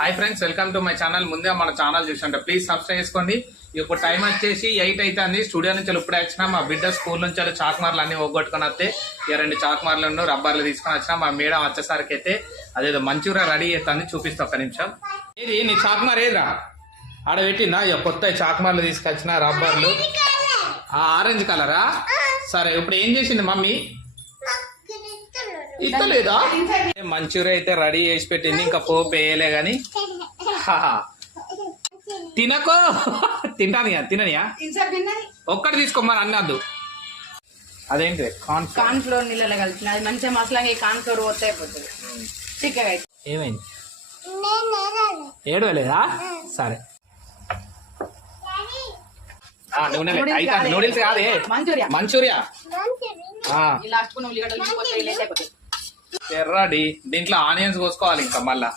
Hi friends, welcome to my channel. ముందే మన channel చూసంటే please subscribe చేసుకోండి. ఇప్పుడు టైం వచ్చేసి 8 అవుతుంది. స్టూడియో నుంచి ఇప్పుడే వచ్చిన. మా బిడ్డ స్కూల్ నుంచి చాక్మార్లు అన్ని ఒగ్గొట్టుకుని వస్తే ఇక 2 చాక్మార్లు రబ్బర్లు తీసుకొని వచ్చిన. మా మేడం వచ్చేసరికి అయితే అదేదో మంచూరియా రెడీ చేస్తాను, చూపిస్తా ఒక్క నిమిషం. ఏది నీ చాక్మార్ ఏదిరా? ఆడ పెట్టిందా? ఇక కొత్త చాక్మార్లు తీసుకొచ్చిన రబ్బర్లు. ఆరెంజ్ కలరా? సరే, ఇప్పుడు ఏం చేసింది మమ్మీ? ఇస్తలేదా? మంచూరియా అయితే రెడీ చేసి పెట్టింది, ఇంకా పోపు వేయలే గాని. తినకో, తింటానియా? తిననియా? ఒక్కటి తీసుకోమని అన్నద్దు. అదేంటి? కార్న్ ఫ్లోర్ నీళ్ళలో కలిపిన అది మంచిగా మసాలా కార్న్ ఫ్లోర్ పోతే అయిపోతుంది. చిక్కగా అయితే ఏమైంది? ఏడవలేదా? సరే, నూడిల్స్ కాదే, మంచూరియా. లాస్ట్ ఉల్లిగడ్డలు అయిపోతాయి. ఎర్రడి దీంట్లో ఆనియన్స్ కోసుకోవాలి ఇంకా మళ్ళా.